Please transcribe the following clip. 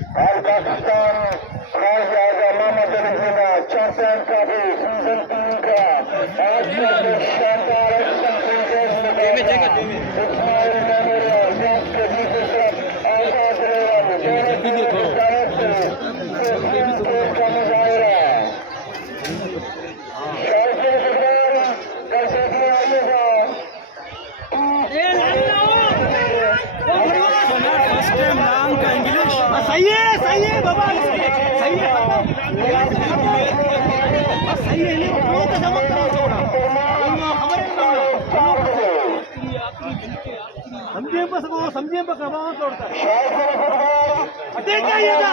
पाकिस्तान राज आजा मोहम्मद अली का चैंपियन का भी सीजन 3 का आज का जो शानदार एक्शन प्रिंसेस इस्माइल मेमोरियल देश के दूसरी तरफ आजाद रेवल का मुजाहिरा शायद कल देखने आइएगा सही है बाबा सही है सही है वो तो समझ समझे बस वो समझे बस कबाव तोड़ता है देख जाइए ना